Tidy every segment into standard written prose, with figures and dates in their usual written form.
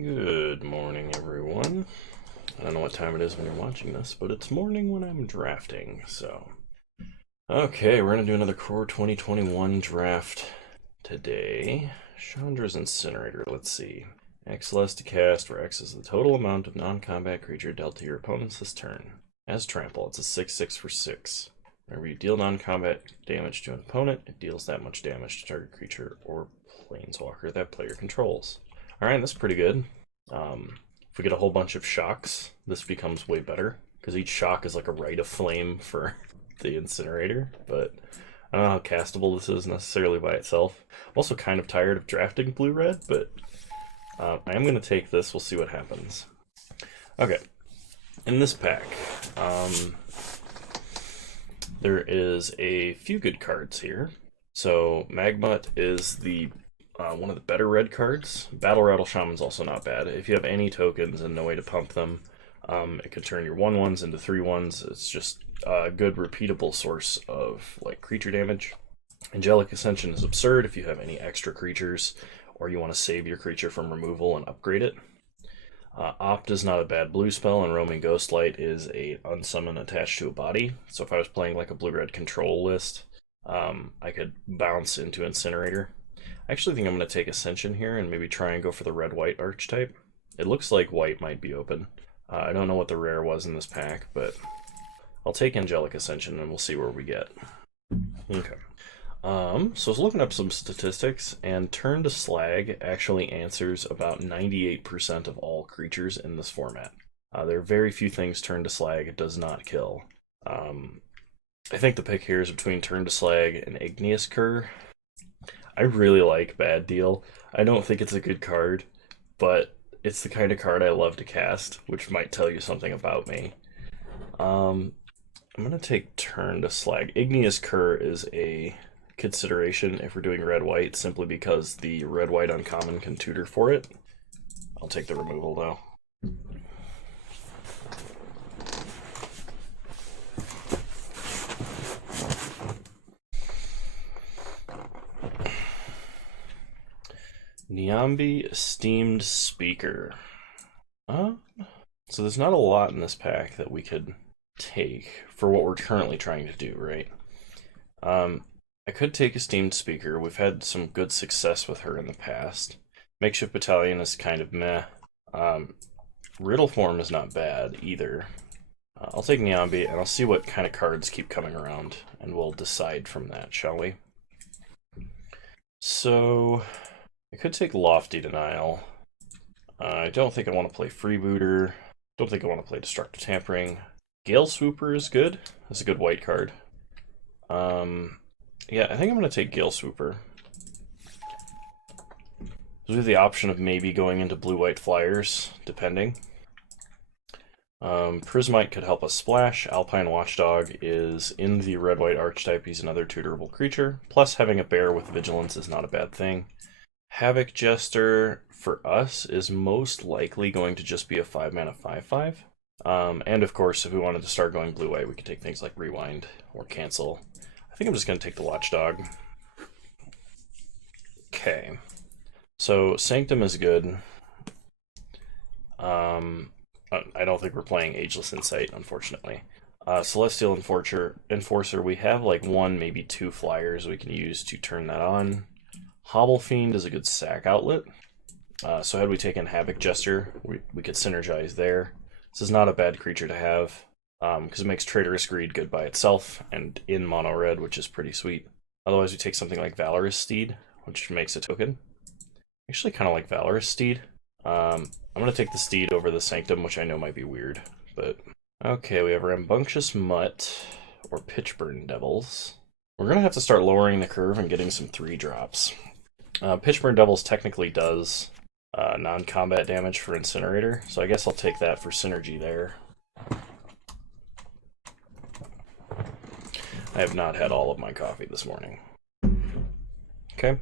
Good morning, everyone. I don't know what time it is when you're watching this, but it's morning when I'm drafting, so. Okay, we're gonna do another Core 2021 draft today. Chandra's Incinerator, let's see. X less to cast, where X is the total amount of non-combat creature dealt to your opponents this turn. As Trample, it's a 6/6 for 6. Whenever you deal non-combat damage to an opponent, it deals that much damage to target creature or planeswalker that player controls. Alright, that's pretty good. If we get a whole bunch of shocks, this becomes way better, because each shock is like a rite of flame for the Incinerator, but I don't know how castable this is necessarily by itself. I'm also kind of tired of drafting blue-red, but I am going to take this. We'll see what happens. Okay, in this pack, there is a few good cards here. So Magmut is the one of the better red cards. Battle Rattle Shaman's also not bad. If you have any tokens and no way to pump them, it could turn your 1/1s into 3/1s. It's just a good repeatable source of like creature damage. Angelic Ascension is absurd if you have any extra creatures or you want to save your creature from removal and upgrade it. Opt is not a bad blue spell, and Roaming Ghostlight is a unsummon attached to a body. So if I was playing like a blue-red control list, I could bounce into Incinerator. I actually think I'm going to take Ascension here and maybe try and go for the red-white archetype. It looks like white might be open. I don't know what the rare was in this pack, but I'll take Angelic Ascension and we'll see where we get. Okay. So I was looking up some statistics, and Turn to Slag actually answers about 98% of all creatures in this format. There are very few things Turn to Slag does not kill. I think the pick here is between Turn to Slag and Igneous Cur. I really like Bad Deal. I don't think it's a good card, but it's the kind of card I love to cast, which might tell you something about me. I'm going to take Turn to Slag. Igneous Cur is a consideration if we're doing red-white, simply because the red-white uncommon can tutor for it. I'll take the removal, though. Niambi Esteemed Speaker. So there's not a lot in this pack that we could take for what we're currently trying to do, right? I could take Esteemed Speaker. We've had some good success with her in the past. Makeshift Battalion is kind of meh. Riddle Form is not bad either. I'll take Niambi, and I'll see what kind of cards keep coming around, and we'll decide from that, shall we? So I could take Lofty Denial. I don't think I want to play Freebooter. Don't think I want to play Destructive Tampering. Gale Swooper is good. That's a good white card. Yeah, I think I'm going to take Gale Swooper. We have the option of maybe going into blue-white flyers, depending. Prismite could help us splash. Alpine Watchdog is in the red-white archetype. He's another tutorable creature. Plus, having a bear with vigilance is not a bad thing. Havoc Jester, for us, is most likely going to just be a 5-mana 5/5. And of course, if we wanted to start going blue-white, we could take things like Rewind or Cancel. I think I'm just going to take the Watchdog. Okay. So, Sanctum is good. I don't think we're playing Ageless Insight, unfortunately. Celestial Enforcer, we have like one, maybe two flyers we can use to turn that on. Hobble Fiend is a good sack outlet. So had we taken Havoc Jester, we could synergize there. This is not a bad creature to have, because it makes Traitorous Greed good by itself, and in mono red, which is pretty sweet. Otherwise, we take something like Valorous Steed, which makes a token. Actually, kind of like Valorous Steed. I'm going to take the Steed over the Sanctum, which I know might be weird, but... Okay, we have Rambunctious Mutt, or Pitchburn Devils. We're going to have to start lowering the curve and getting some 3-drops. Pitchburn Devils technically does non-combat damage for Incinerator, so I guess I'll take that for synergy there. I have not had all of my coffee this morning. Okay.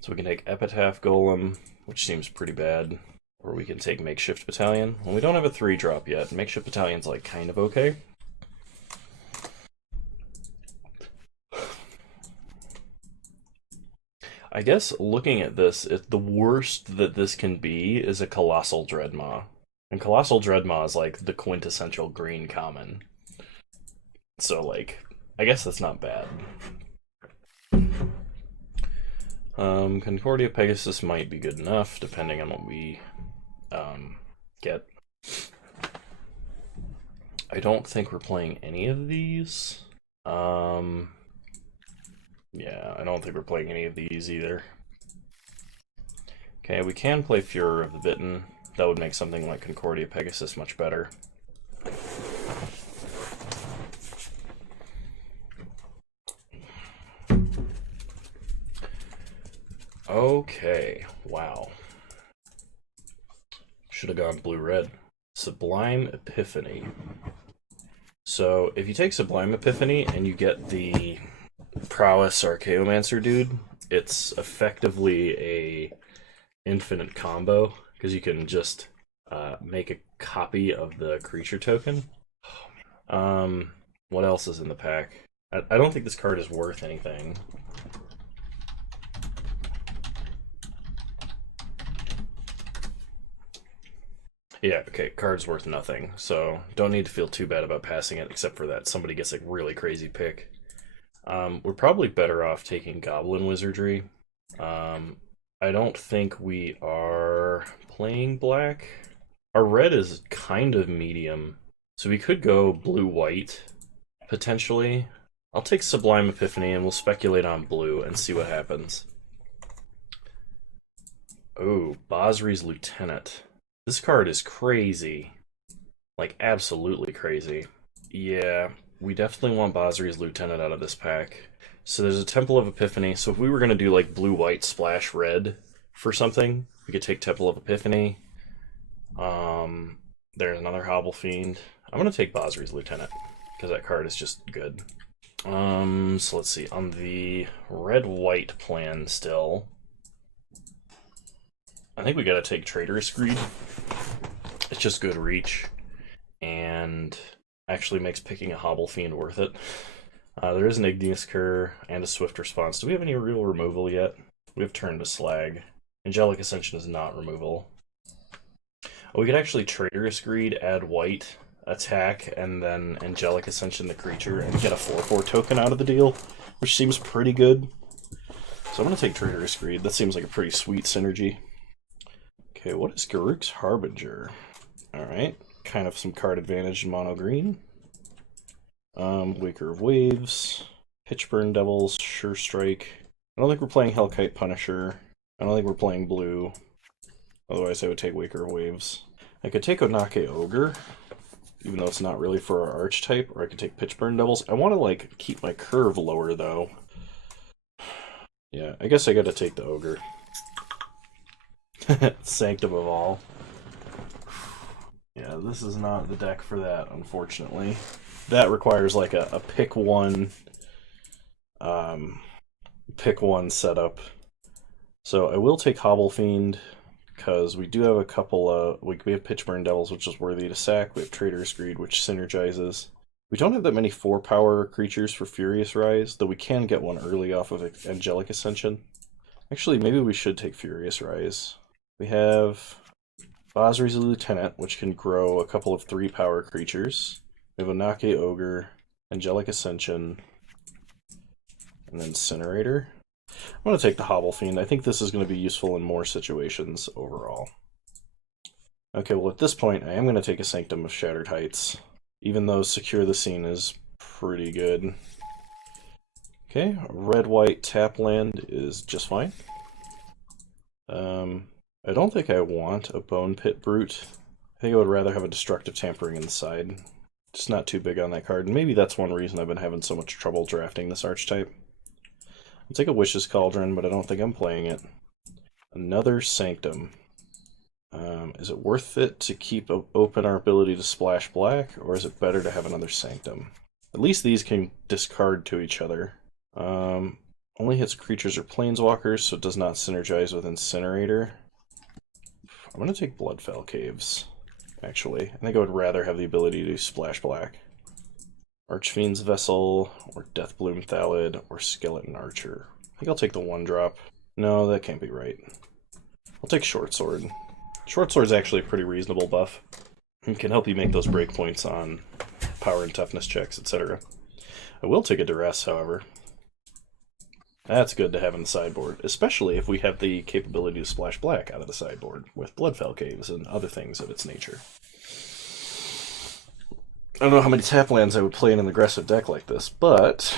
So we can take Epitaph Golem, which seems pretty bad. Or we can take Makeshift Battalion. Well, we don't have a 3-drop yet. Makeshift Battalion's like kind of okay. I guess looking at this, the worst that this can be is a Colossal Dreadmaw. And Colossal Dreadmaw is like the quintessential green common. So, like, I guess that's not bad. Concordia Pegasus might be good enough, depending on what we get. I don't think we're playing any of these. Yeah, I don't think we're playing any of these either. Okay, we can play Furor of the Bitten. That would make something like Concordia Pegasus much better. Okay, wow. Should have gone blue-red. Sublime Epiphany. So, if you take Sublime Epiphany and you get the Prowess Archaeomancer dude, it's effectively a infinite combo, because you can just make a copy of the creature token. What else is in the pack? I don't think this card is worth anything. Yeah, okay, card's worth nothing, so don't need to feel too bad about passing it, except for that somebody gets a really crazy pick. We're probably better off taking Goblin Wizardry. I don't think we are playing black. Our red is kind of medium, so we could go blue-white, potentially. I'll take Sublime Epiphany and we'll speculate on blue and see what happens. Oh, Basri's Lieutenant. This card is crazy. Like, absolutely crazy. Yeah, we definitely want Basri's Lieutenant out of this pack. So there's a Temple of Epiphany. So if we were going to do like blue-white splash red for something, we could take Temple of Epiphany. There's another Hobble Fiend. I'm going to take Basri's Lieutenant, because that card is just good. So let's see. On the red-white plan still, I think we got to take Traitorous Greed. It's just good reach, and actually makes picking a Hobble Fiend worth it. There is an Igneous Cur and a Swift Response. Do we have any real removal yet? We have Turn to Slag. Angelic Ascension is not removal. Oh, we could actually Traitorous Greed, add white, attack, and then Angelic Ascension the creature, and get a 4/4 token out of the deal, which seems pretty good. So I'm going to take Traitorous Greed. That seems like a pretty sweet synergy. Okay, what is Garruk's Harbinger? Alright, kind of some card advantage in mono green. Waker of Waves, Pitchburn Devils, Sure Strike. I don't think we're playing Hellkite Punisher. I don't think we're playing blue. Otherwise I would take Waker of Waves. I could take Onake Ogre, even though it's not really for our archetype, or I could take Pitchburn Devils. I want to like keep my curve lower though. Yeah, I guess I gotta take the Ogre. Sanctum of All. Yeah, this is not the deck for that, unfortunately. That requires like a pick one setup. So I will take Hobble Fiend, because we do have a couple of we have Pitchburn Devils, which is worthy to sack. We have Traitorous Greed, which synergizes. We don't have that many 4-power creatures for Furious Rise, though we can get one early off of Angelic Ascension. Actually, maybe we should take Furious Rise. We have Basri's Lieutenant, which can grow a couple of 3-power creatures. We have Onake Ogre, Angelic Ascension, and then Incinerator. I'm going to take the Hobble Fiend. I think this is going to be useful in more situations overall. Okay, well at this point I am going to take a Sanctum of Shattered Heights, even though Secure the Scene is pretty good. Okay, red-white tap land is just fine. I don't think I want a Bone Pit Brute. I think I would rather have a Destructive Tampering inside. Just not too big on that card, and maybe that's one reason I've been having so much trouble drafting this archetype. I'll take a Wish's Cauldron, but I don't think I'm playing it. Another Sanctum. Is it worth it to keep open our ability to splash black, or is it better to have another Sanctum? At least these can discard to each other. Only hits creatures or planeswalkers, so it does not synergize with Incinerator. I'm going to take Bloodfell Caves, actually. I think I would rather have the ability to splash black. Archfiend's Vessel, or Deathbloom Thallid, or Skeleton Archer. I think I'll take the 1-drop. No, that can't be right. I'll take Short Sword. Short Sword's actually a pretty reasonable buff. It can help you make those breakpoints on power and toughness checks, etc. I will take a Duress, however. That's good to have in the sideboard, especially if we have the capability to splash black out of the sideboard with Bloodfell Caves and other things of its nature. I don't know how many tap lands I would play in an aggressive deck like this, but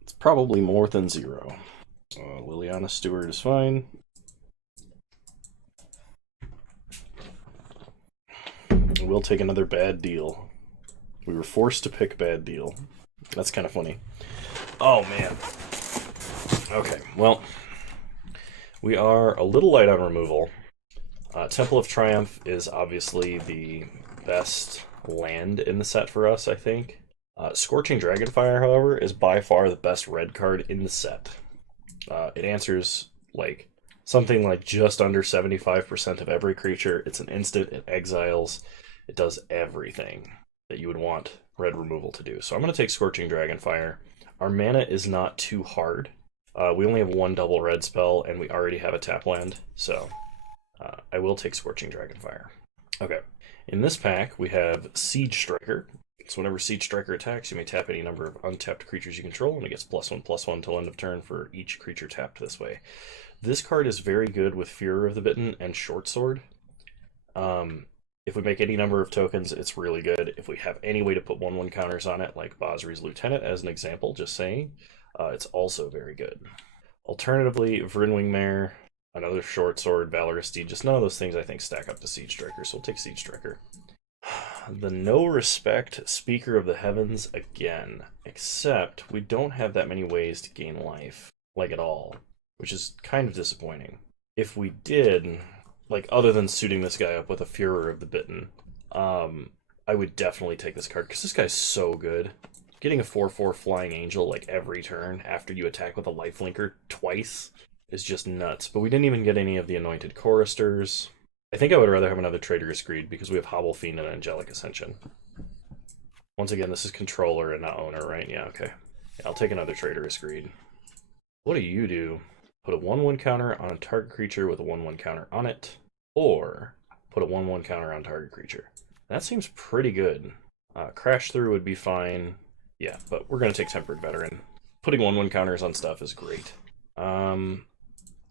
it's probably more than 0. Liliana Stewart is fine. We'll take another bad deal. We were forced to pick bad deal. That's kind of funny. Oh, man. Okay, well, we are a little light on removal. Temple of Triumph is obviously the best land in the set for us, I think. Scorching Dragonfire, however, is by far the best red card in the set. It answers like something like just under 75% of every creature. It's an instant, it exiles, it does everything that you would want red removal to do. So I'm going to take Scorching Dragonfire. Our mana is not too hard. We only have one double red spell, and we already have a tap land, so I will take Scorching Dragonfire. Okay, in this pack we have Siege Striker. So whenever Siege Striker attacks, you may tap any number of untapped creatures you control, and it gets +1/+1 till end of turn for each creature tapped this way. This card is very good with Fury of the Bitten and Short Sword. If we make any number of tokens, it's really good. If we have any way to put 1/1 counters on it, like Basri's Lieutenant as an example, just saying, it's also very good. Alternatively, Vrinwing Mare, another Short Sword, Valorous Steed, just none of those things I think stack up to Siege Striker, so we'll take Siege Striker. The No Respect Speaker of the Heavens again, except we don't have that many ways to gain life, like at all, which is kind of disappointing. If we did, like other than suiting this guy up with a Furor of the Bitten, I would definitely take this card, because this guy's so good. Getting a 4/4 Flying Angel like every turn after you attack with a Lifelinker twice is just nuts. But we didn't even get any of the Anointed Choristers. I think I would rather have another Traitorous Greed because we have Hobble Fiend and Angelic Ascension. Once again, this is controller and not owner, right? Yeah, okay. Yeah, I'll take another Traitorous Greed. What do you do? Put a 1/1 counter on a target creature with a 1/1 counter on it, or put a 1/1 counter on target creature. That seems pretty good. Crash Through would be fine. Yeah, but we're going to take Tempered Veteran. Putting 1/1 counters on stuff is great.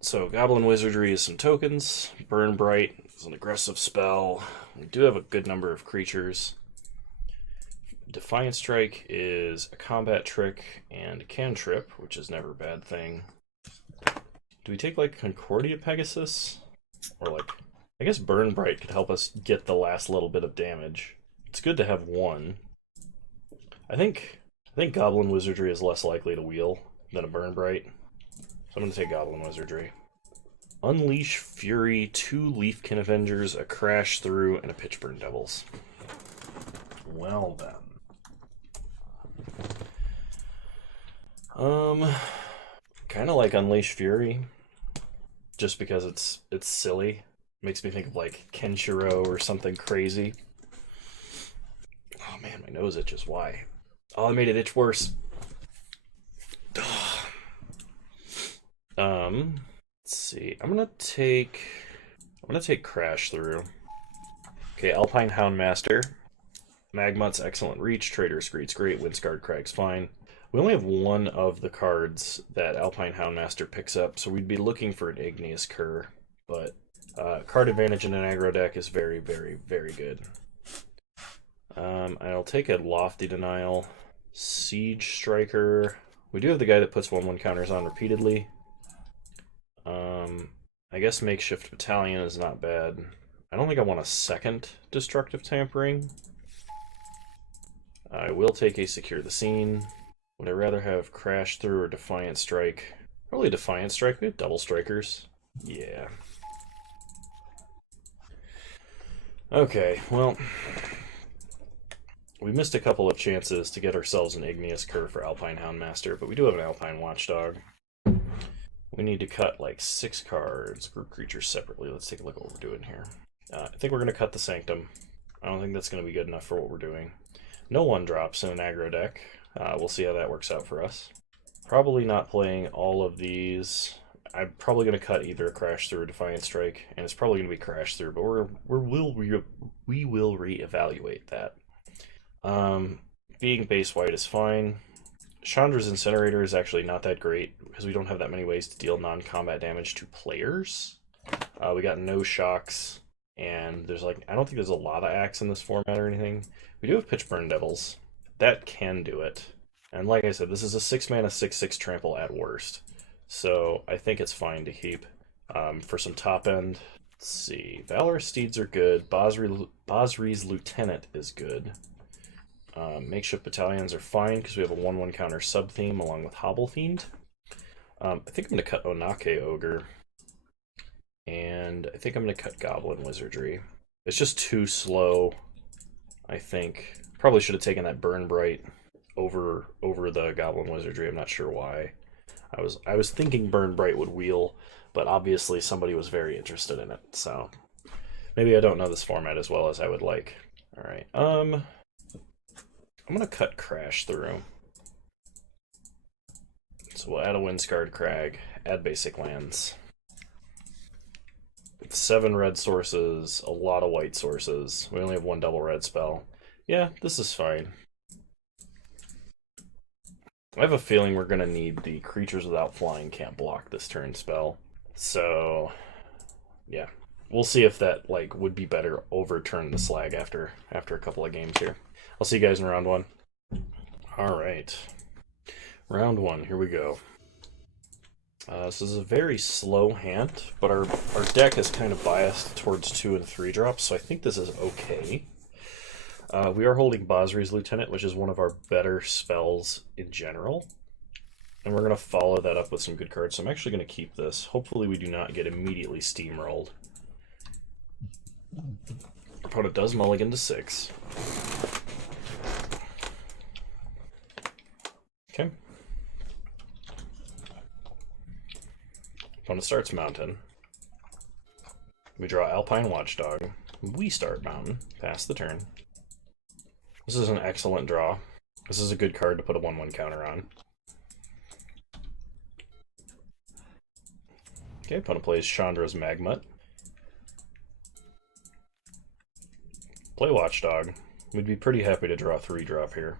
So Goblin Wizardry is some tokens. Burn Bright is an aggressive spell. We do have a good number of creatures. Defiant Strike is a combat trick and cantrip, which is never a bad thing. Do we take like Concordia Pegasus? Or like, I guess Burn Bright could help us get the last little bit of damage. It's good to have one. I think Goblin Wizardry is less likely to wheel than a Burn Bright. So I'm going to take Goblin Wizardry. Unleash Fury, 2 Leafkin Avengers, a Crash Through, and a Pitchburn Devils. Well then. Kind of like Unleash Fury, just because it's silly. Makes me think of like Kenshiro or something crazy. Oh man, my nose itches. Why? Oh, I made it itch worse. Let's see. I'm gonna take Crash Through. Okay, Alpine Houndmaster. Magmutt's excellent reach. Traitorous Greed's great. Windscarred Crag's fine. We only have one of the cards that Alpine Houndmaster picks up, so we'd be looking for an Igneous Cur. But card advantage in an aggro deck is very, very, very good. I'll take a Lofty Denial. Siege Striker. We do have the guy that puts 1/1 counters on repeatedly. I guess Makeshift Battalion is not bad. I don't think I want a second Destructive Tampering. I will take a Secure the Scene. Would I rather have Crash Through or Defiant Strike? Probably Defiant Strike. We have double strikers. Yeah. Okay, well, we missed a couple of chances to get ourselves an Igneous Cur for Alpine Houndmaster, but we do have an Alpine Watchdog. We need to cut like 6 cards, group creatures separately. Let's take a look at what we're doing here. I think we're going to cut the Sanctum. I don't think that's going to be good enough for what we're doing. No 1-drops in an aggro deck. We'll see how that works out for us. Probably not playing all of these. I'm probably going to cut either a Crash Through or Defiant Strike, and it's probably going to be Crash Through, but we will reevaluate that. Being base white is fine. Chandra's Incinerator is actually not that great because we don't have that many ways to deal non-combat damage to players. We got no shocks, and there's like, I don't think there's a lot of axe in this format or anything. We do have Pitchburn Devils. That can do it. And like I said, this is a 6-mana 6/6 trample at worst. So I think it's fine to keep. For some top end, let's see. Valorous Steeds are good. Basri's Lieutenant is good. Makeshift Battalions are fine because we have a 1/1 counter sub-theme along with Hobble Fiend. I think I'm going to cut Onake Ogre. And I think I'm going to cut Goblin Wizardry. It's just too slow, I think. Probably should have taken that Burn Bright over the Goblin Wizardry. I'm not sure why. I was thinking Burn Bright would wheel, but obviously somebody was very interested in it, so maybe I don't know this format as well as I would like. Alright, I'm gonna cut Crash Through. So we'll add a Windscarred Crag, add basic lands. With 7 red sources, a lot of white sources. We only have 1 double red spell. Yeah, this is fine. I have a feeling we're going to need the Creatures Without Flying Can't Block this turn spell. So, yeah. We'll see if that like would be better overturn the Slag after a couple of games here. I'll see you guys in round 1. Alright. Round 1, here we go. This is a very slow hand, but our deck is kind of biased towards 2 and 3 drops, so I think this is okay. We are holding Basri's Lieutenant, which is one of our better spells in general. And we're going to follow that up with some good cards, so I'm actually going to keep this. Hopefully we do not get immediately steamrolled. Our opponent does mulligan to 6. Okay. Opponent starts Mountain. We draw Alpine Watchdog. We start Mountain. Pass the turn. This is an excellent draw. This is a good card to put a 1/1 counter on. Okay, opponent plays Chandra's Magmut. Play Watchdog. We'd be pretty happy to draw 3-drop here.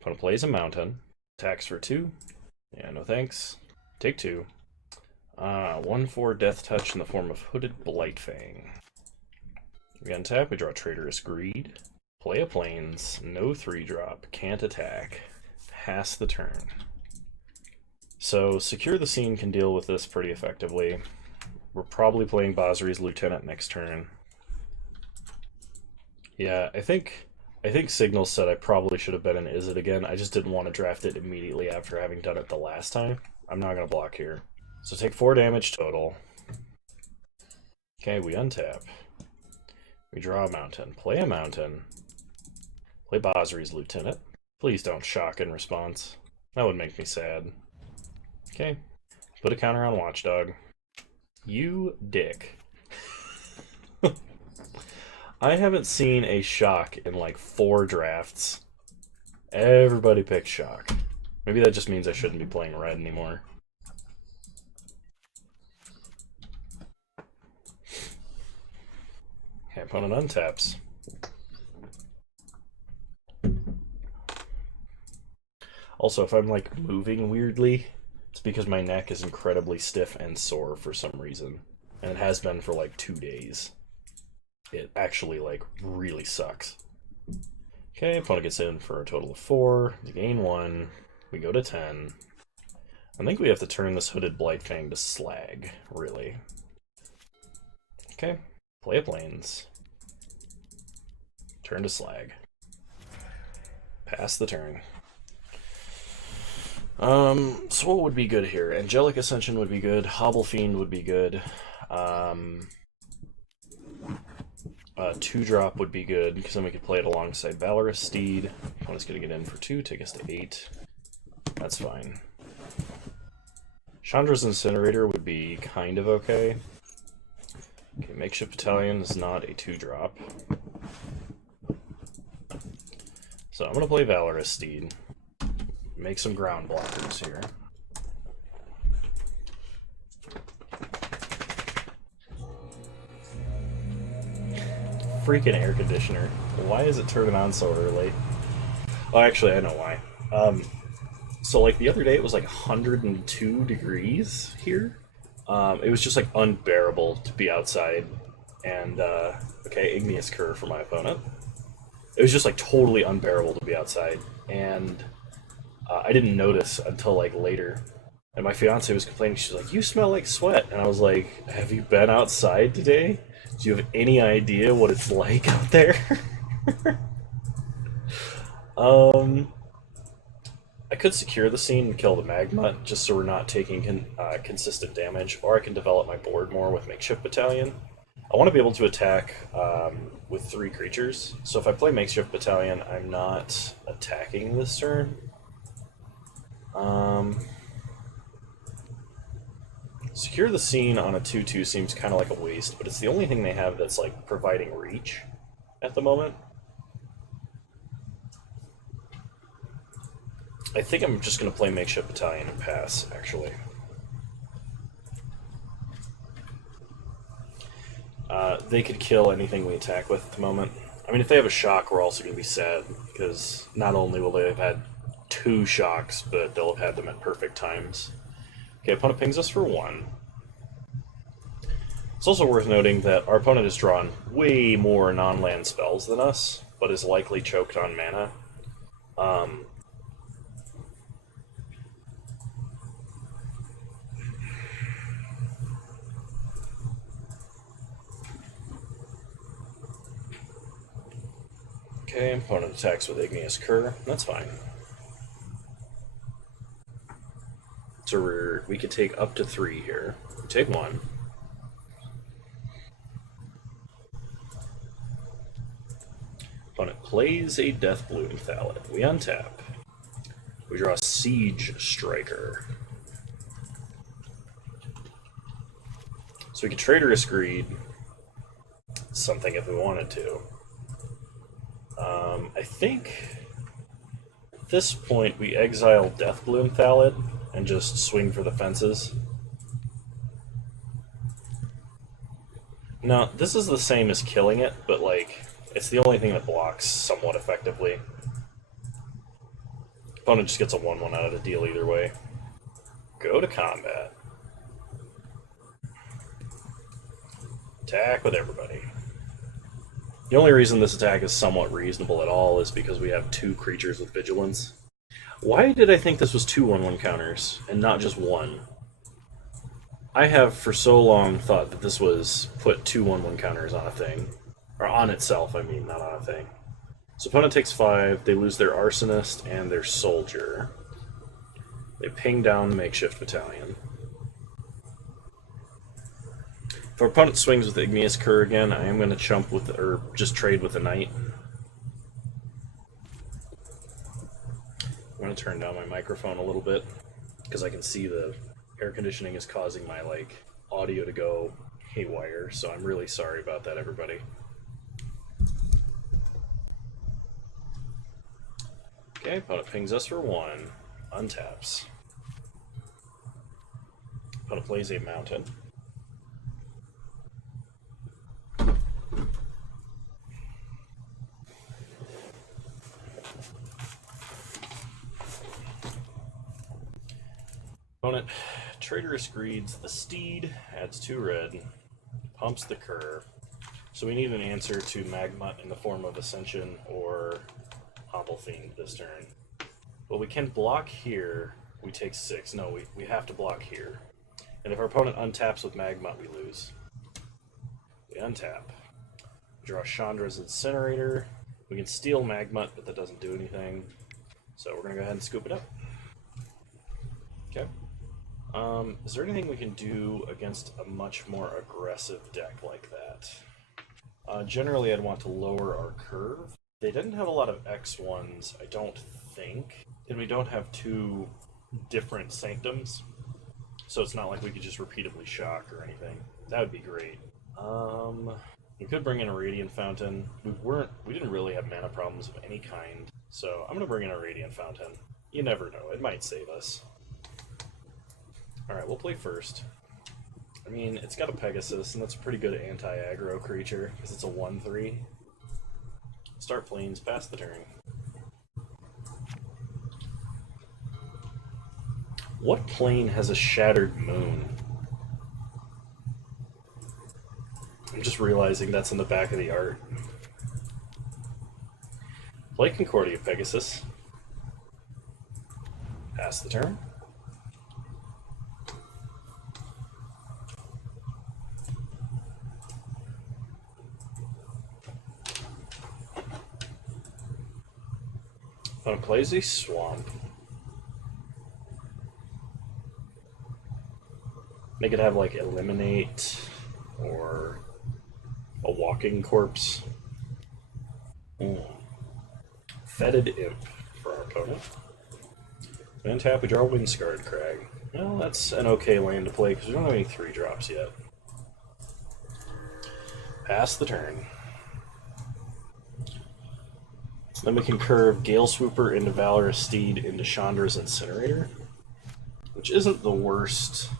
Opponent plays a Mountain. Attacks for 2. Yeah, no thanks. Take 2. 1/4 Death Touch in the form of Hooded Blightfang. We untap, we draw Traitorous Greed. Play a Plains, no 3-drop, can't attack. Pass the turn. So Secure the Scene can deal with this pretty effectively. We're probably playing Basri's Lieutenant next turn. Yeah, I think Signal said I probably should have been in Is It again. I just didn't want to draft it immediately after having done it the last time. I'm not going to block here. So take 4 damage total. Okay, we untap. We draw a Mountain. Play a Mountain. Play Basri's Lieutenant. Please don't shock in response. That would make me sad. Okay. Put a counter on Watchdog. You dick. I haven't seen a shock in like 4 drafts. Everybody picks shock. Maybe that just means I shouldn't be playing red anymore. Okay, opponent untaps. Also, if I'm like moving weirdly, it's because my neck is incredibly stiff and sore for some reason. And it has been for like 2 days. It actually like really sucks. Okay, opponent gets in for a total of 4. We gain 1. We go to 10. I think we have to turn this Hooded Blightfang to Slag, really. Okay, play a Plains. Turn to Slag. Pass the turn. So what would be good here? Angelic Ascension would be good. Hobble Fiend would be good. 2-drop would be good, because then we could play it alongside Valorous Steed. Opponent's going to get in for 2, take us to 8. That's fine. Chandra's Incinerator would be kind of okay. Okay, Makeshift Battalion is not a 2-drop. So I'm going to play Valorous Steed. make some ground blockers here. Freaking air conditioner. Why is it turning on so early? Oh, actually, I know why. So, like, the other day it was like 102 degrees here. It was just, like, unbearable to be outside. And, okay, igneous curve for my opponent. It was just, like, totally unbearable to be outside. And I didn't notice until, like, later. And my fiance was complaining. She's like, "You smell like sweat." And I was like, "Have you been outside today? Do you have any idea what it's like out there?" um, I could secure the scene and kill the magma, just so we're not taking consistent damage, or I can develop my board more with Makeshift Battalion. I want to be able to attack with 3 creatures, so if I play Makeshift Battalion, I'm not attacking this turn. Secure the scene on a 2/2 seems kind of like a waste, but it's the only thing they have that's like providing reach at the moment. I think I'm just going to play Makeshift Battalion and pass, actually. They could kill anything we attack with at the moment. I mean, if they have a shock, we're also going to be sad, because not only will they have had 2 shocks, but they'll have had them at perfect times. Okay, opponent pings us for 1. It's also worth noting that our opponent has drawn way more non-land spells than us, but is likely choked on mana. Okay, opponent attacks with Igneous Cur. That's fine. So we could take up to 3 here. We take 1. Opponent plays a Death Bloom Thalet. We untap. We draw Siege Striker. So we could Traitorous Greed something if we wanted to. I think at this point we exile Death Bloom Thalet and just swing for the fences. Now, this is the same as killing it, but like, it's the only thing that blocks somewhat effectively. Opponent just gets a 1/1 out of the deal either way. Go to combat. Attack with everybody. The only reason this attack is somewhat reasonable at all is because we have 2 creatures with vigilance. Why did I think this was 2 1/1 counters, and not just 1? I have for so long thought that this was put 2 1/1 counters on a thing. Or on itself, I mean, not on a thing. So opponent takes 5, they lose their Arsonist and their Soldier. They ping down the Makeshift Battalion. If our opponent swings with Igneous Cur again, I am going to chump with, or just trade with the Knight. I'm going to turn down my microphone a little bit, because I can see the air conditioning is causing my audio to go haywire, so I'm really sorry about that, everybody. Okay, opponent pings us for 1, untaps. Opponent plays a Mountain. Opponent Traitorous Greeds the Steed, adds 2 red, pumps the Cur. So we need an answer to Magmut in the form of Ascension or Hobble Fiend this turn. Well, we can block here. We take 6. No, we have to block here. And if our opponent untaps with Magmut, we lose. We untap. Draw Chandra's Incinerator. We can steal Magmut, but that doesn't do anything. So we're going to go ahead and scoop it up. Okay. Is there anything we can do against a much more aggressive deck like that? Generally, I'd want to lower our curve. They didn't have a lot of X1s, I don't think. And we don't have 2 different Sanctums. So it's not like we could just repeatedly shock or anything. That would be great. We could bring in a Radiant Fountain. We didn't really have mana problems of any kind. So I'm going to bring in a Radiant Fountain. You never know. It might save us. Alright, we'll play first. I mean, it's got a Pegasus, and that's a pretty good anti-aggro creature, because it's a 1-3. Start planes, pass the turn. What plane has a shattered moon? I'm just realizing that's in the back of the art. Play Concordia Pegasus. Pass the turn. Opponent plays a swamp. Make it have like eliminate or a walking corpse. Fetid Imp for our opponent. And tap, we draw Windscarred Crag. Well, that's an okay land to play because we don't have any 3-drops yet. Pass the turn. Then we can curve Gale Swooper into Valorous Steed into Chandra's Incinerator, which isn't the worst.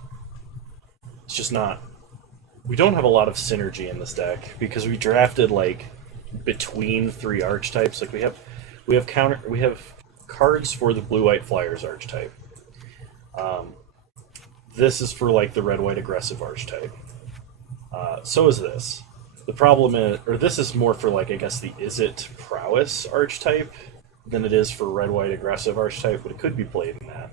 It's just not. We don't have a lot of synergy in this deck because we drafted like between 3 archetypes. Like we have cards for the Blue-White Flyers archetype. This is for like the Red-White Aggressive archetype. So is this. The problem is, or this is more for like I guess the Is It Prowess archetype than it is for Red-White Aggressive archetype, but it could be played in that.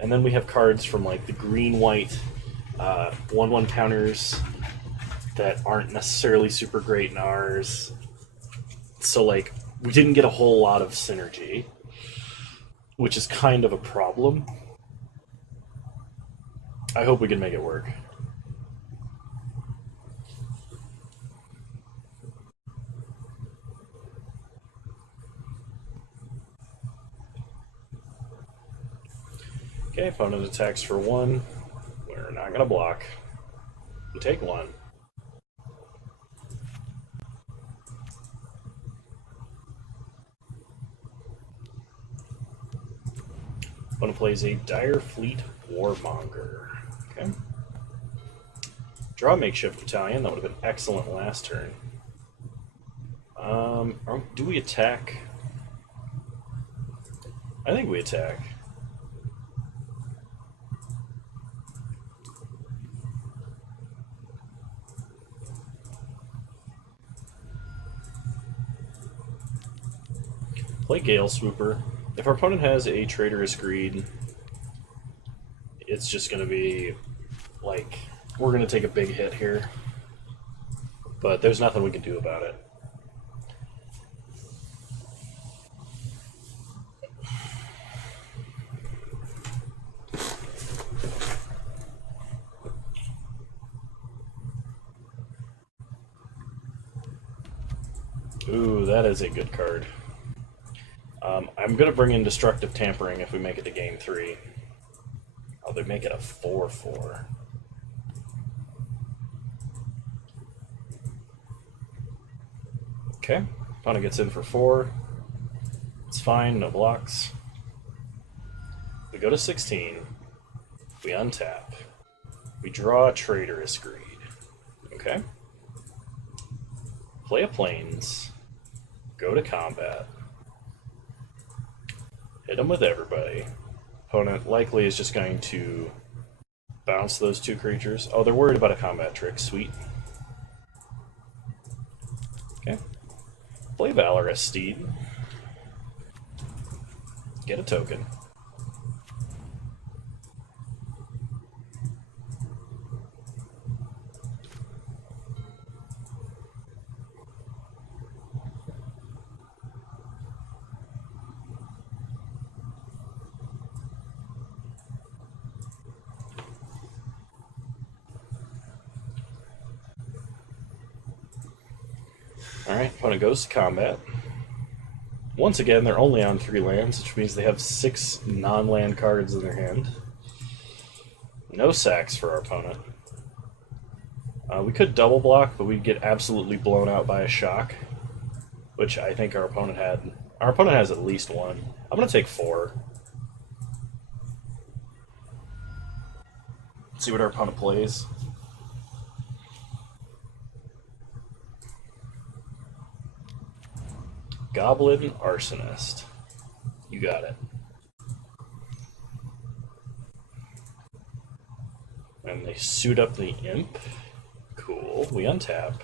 And then we have cards from like the Green-White 1/1 counters that aren't necessarily super great in ours. So like we didn't get a whole lot of synergy, which is kind of a problem. I hope we can make it work. Okay, opponent attacks for 1. We're not going to block. We take 1. Opponent plays a Dire Fleet Warmonger. Okay. Draw a Makeshift Battalion. That would have been excellent last turn. Do we attack? I think we attack. Play Gale Swooper. If our opponent has a Traitorous Greed, it's just going to be like, we're going to take a big hit here. But there's nothing we can do about it. Ooh, that is a good card. I'm going to bring in Destructive Tampering if we make it to game 3. Oh, they make it a 4/4. Okay, opponent gets in for 4. It's fine, no blocks. We go to 16. We untap. We draw a Traitorous Greed. Okay. Play a Plains. Go to combat. Hit them with everybody. Opponent likely is just going to bounce those 2 creatures. Oh, they're worried about a combat trick. Sweet. Okay. Play Valorous Steed. Get a token. Alright, opponent goes to combat. Once again, they're only on 3 lands, which means they have 6 non-land cards in their hand. No sacks for our opponent. We could double block, but we'd get absolutely blown out by a shock, which I think our opponent had. Our opponent has at least 1. I'm going to take 4. See what our opponent plays. Goblin Arsonist. You got it. And they suit up the imp. Cool. We untap.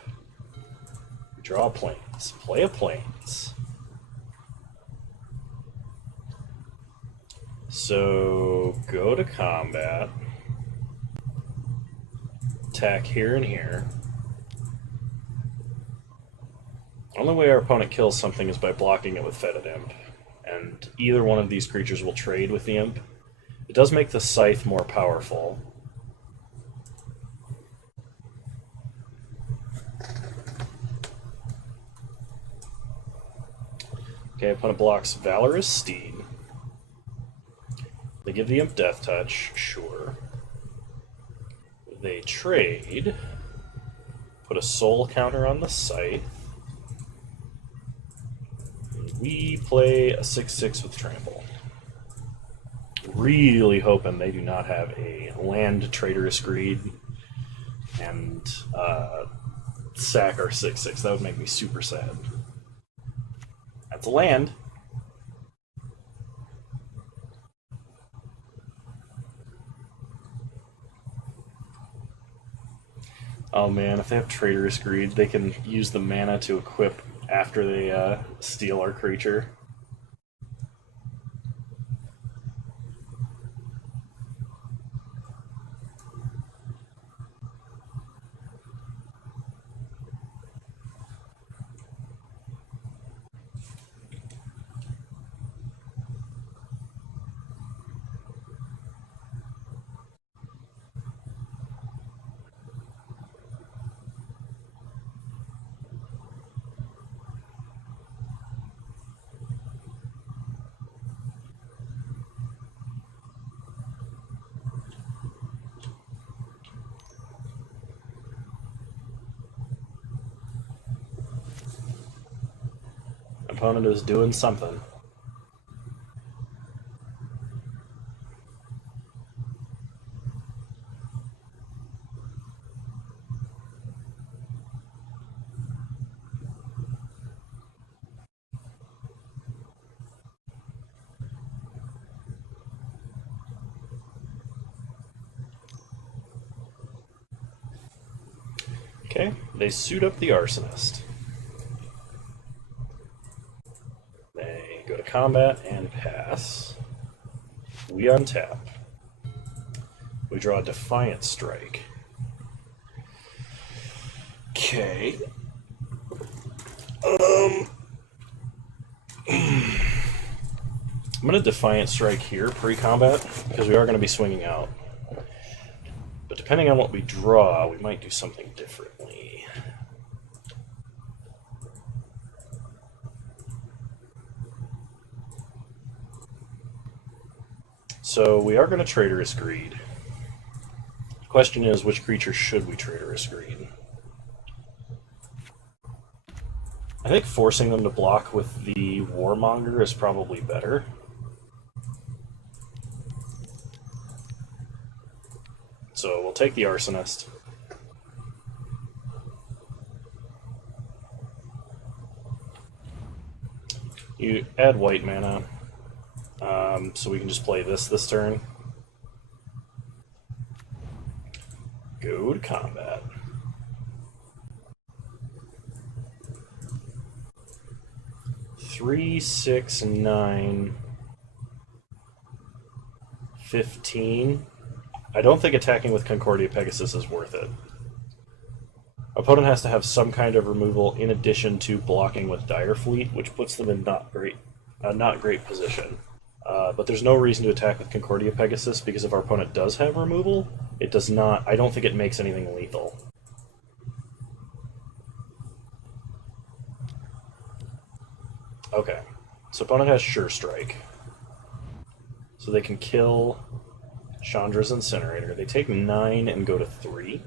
We draw planes. Play a planes. So go to combat. Attack here and here. Only way our opponent kills something is by blocking it with Fetid Imp. And either one of these creatures will trade with the imp. It does make the scythe more powerful. Okay, opponent blocks Valorous Steed. They give the imp Death Touch, sure. They trade. Put a soul counter on the scythe. We play a 6/6 with Trample. Really hoping they do not have a land Traitorous Greed and sack our 6/6. That would make me super sad. That's a land. Oh man, if they have Traitorous Greed, they can use the mana to equip after they steal our creature. Opponent is doing something. Okay, they suit up the Arsonist. They go to combat and pass. We untap. We draw Defiant Strike. Okay. I'm going to Defiant Strike here pre-combat because we are going to be swinging out. But depending on what we draw, we might do something differently. So we are going to Traitorous Greed. The question is, which creature should we Traitorous Greed? I think forcing them to block with the Warmonger is probably better. So we'll take the Arsonist. You add white mana, so we can just play this turn. Go to combat. Three, 6, 9, 15. I don't think attacking with Concordia Pegasus is worth it. Opponent has to have some kind of removal in addition to blocking with Dire Fleet, which puts them in not great position. But there's no reason to attack with Concordia Pegasus because if our opponent does have removal, it does not. I don't think it makes anything lethal. Okay, so opponent has Sure Strike, so they can kill Chandra's Incinerator. They take 9 and go to 3.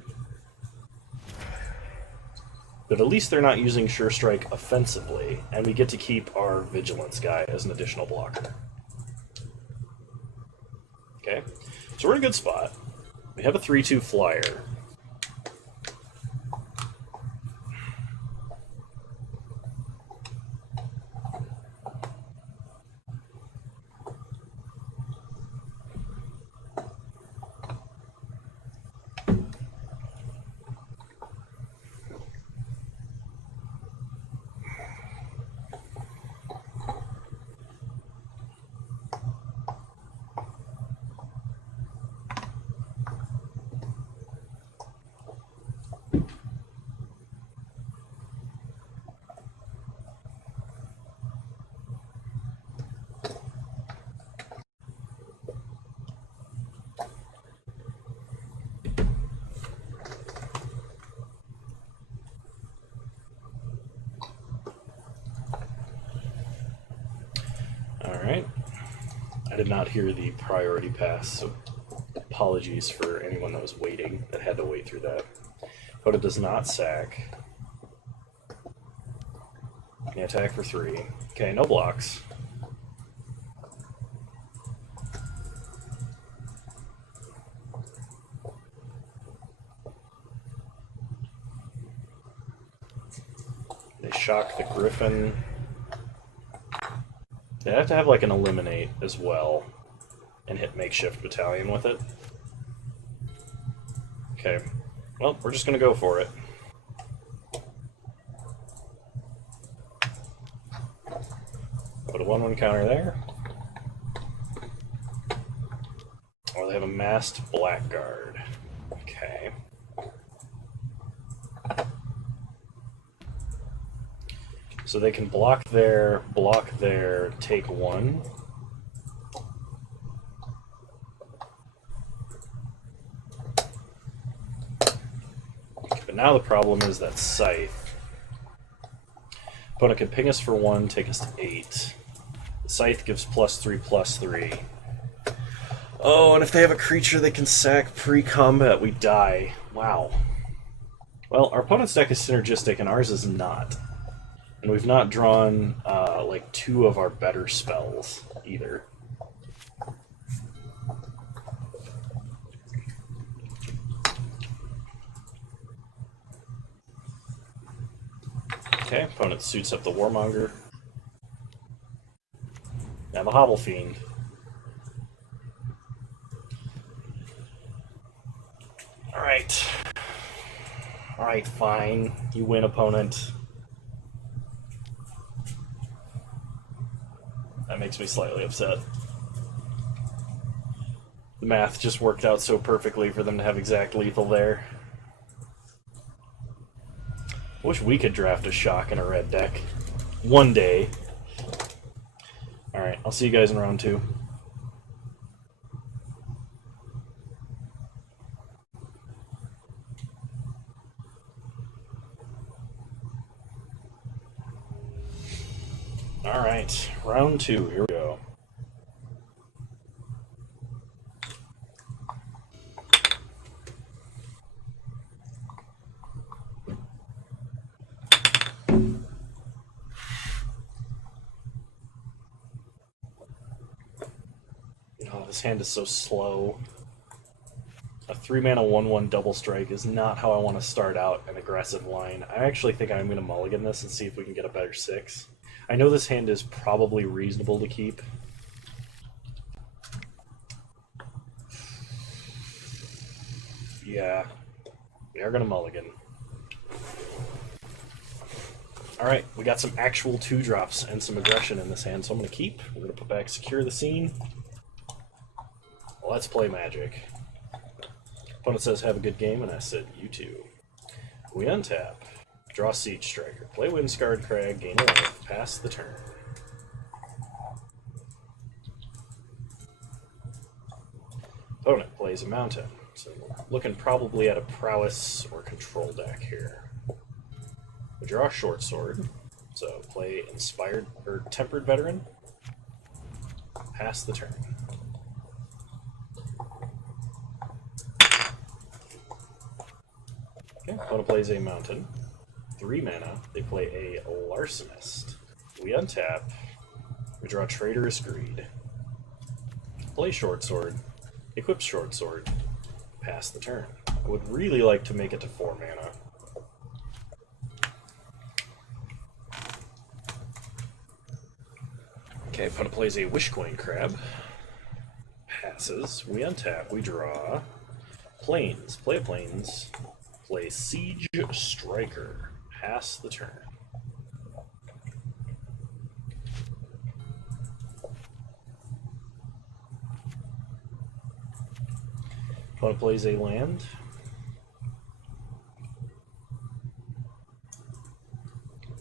But at least they're not using Sure Strike offensively, and we get to keep our Vigilance guy as an additional blocker. So we're in a good spot. We have a 3/2 flyer. Alright. I did not hear the priority pass, so apologies for anyone that was waiting, that had to wait through that. But it does not sack. Can attack for 3. Okay, no blocks. They shock the Griffin. They have to have like an eliminate as well, and hit makeshift battalion with it. Okay, well, we're just gonna go for it. Put a 1/1 counter there. Or they have a masked blackguard. Okay. So they can block there, take 1. But now the problem is that Scythe. Opponent can ping us for 1, take us to 8. The Scythe gives +3/+3. Oh, and if they have a creature they can sack pre-combat, we die. Wow. Well, our opponent's deck is synergistic and ours is not. And we've not drawn like 2 of our better spells either. Okay, opponent suits up the Warmonger. Now the Hobble Fiend. Alright. Alright, fine. You win, opponent. That makes me slightly upset. The math just worked out so perfectly for them to have exact lethal there. I wish we could draft a shock in a red deck. One day. Alright, I'll see you guys in round 2. Alright, round 2, here we go. Oh, this hand is so slow. A 3-mana 1/1 double strike is not how I want to start out an aggressive line. I actually think I'm going to mulligan this and see if we can get a better 6. I know this hand is probably reasonable to keep. Yeah, we are going to mulligan. Alright, we got some actual 2-drops and some aggression in this hand, so I'm going to keep. We're going to put back Secure the Scene. Let's play Magic. Opponent says, have a good game, and I said, you too. We untap. Draw Siege Striker. Play Windscarred Crag, gain a life, pass the turn. Opponent plays a Mountain. So looking probably at a Prowess or Control deck here. We draw a Short Sword. So play Inspired or Tempered Veteran. Pass the turn. Okay, opponent plays a Mountain. 3 mana, they play a Larcenist. We untap. We draw Traitorous Greed. Play Short Sword. Equip Short Sword. Pass the turn. I would really like to make it to 4 mana. Okay, opponent plays a Wishcoin Crab. Passes. We untap. We draw. Plains. Play a Plains. Play Siege Striker. Pass the turn. Opponent plays a land.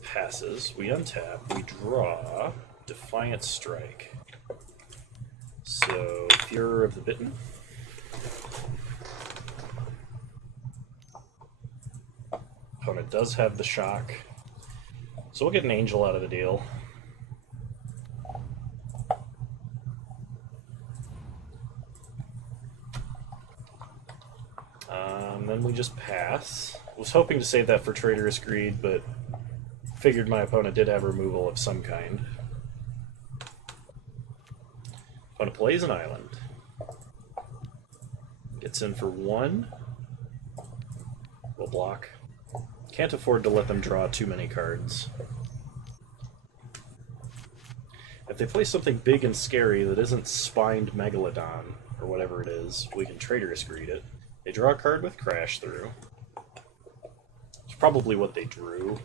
Passes. We untap. We draw. Defiant Strike. So, Furor of the Bitten. Opponent does have the shock. So we'll get an Angel out of the deal. Then we just pass. Was hoping to save that for Traitorous Greed, but figured my opponent did have removal of some kind. Opponent plays an island. Gets in for 1. We'll block. Can't afford to let them draw too many cards. If they play something big and scary that isn't Spined Megalodon, or whatever it is, we can Traitorous Greed it. They draw a card with Crash Through. It's probably what they drew,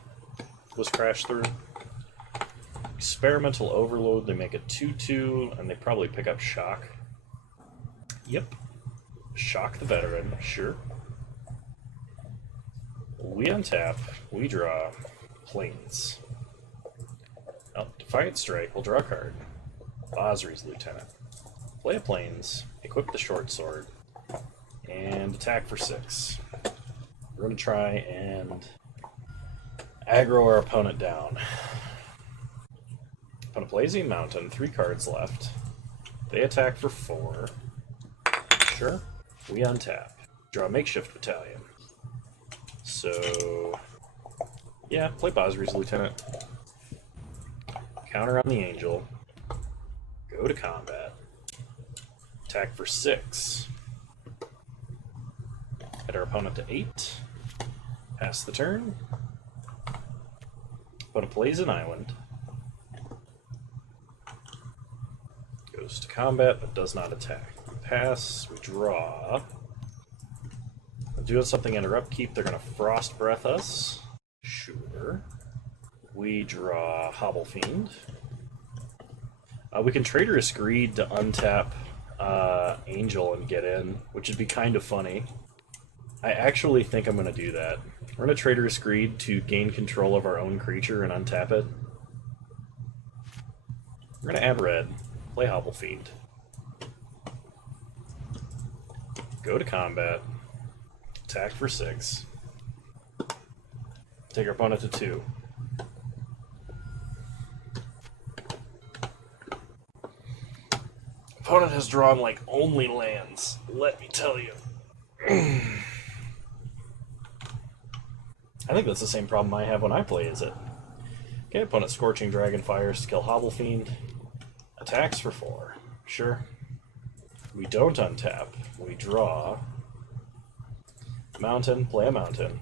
was Crash Through. Experimental Overload, they make a 2/2, and they probably pick up Shock. Yep. Shock the Veteran, sure. We untap, we draw Plains. Oh, Defiant Strike, we'll draw a card. Basri's Lieutenant. Play a Plains, equip the Short Sword, and attack for 6. We're going to try and aggro our opponent down. Opponent plays a Mountain, 3 cards left. They attack for 4. Sure. We untap. Draw a Makeshift Battalion. So, yeah, play Basri's Lieutenant. Counter on the Angel. Go to combat. Attack for 6. Hit our opponent to 8. Pass the turn. Opponent plays an island. Goes to combat, but does not attack. We pass, we draw. Doing something in our upkeep, they're going to Frost Breath us. Sure. We draw Hobble Fiend. We can Traitorous Greed to untap Angel and get in, which would be kind of funny. I actually think I'm going to do that. We're going to Traitorous Greed to gain control of our own creature and untap it. We're going to add red, play Hobble Fiend. Go to combat. Attack for 6. Take our opponent to 2. Opponent has drawn like only lands, let me tell you. I think that's the same problem I have when I play, is it? Okay, opponent Scorching Dragon fires to kill Hobble Fiend. Attacks for 4. Sure. We don't untap. We draw. Mountain, play a Mountain.